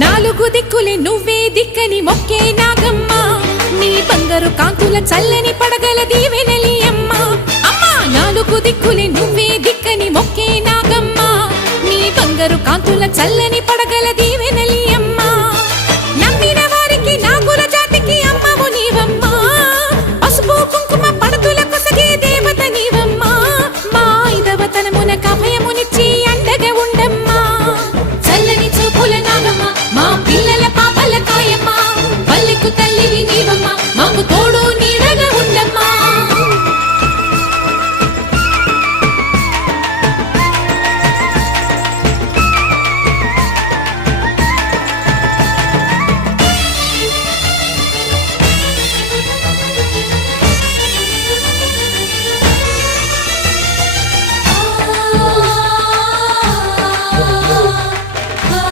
నాలుగు దిక్కులే నువ్వే దిక్కని మొక్కే నాగమ్మ నీ బంగారు కాంతుల చల్లని పడగల దీవెనలి అమ్మ అమ్మా నాలుగు దిక్కులే నువ్వే దిక్కని మొక్కే నాగమ్మ నీ బంగారు కాంతుల చల్లని పడగల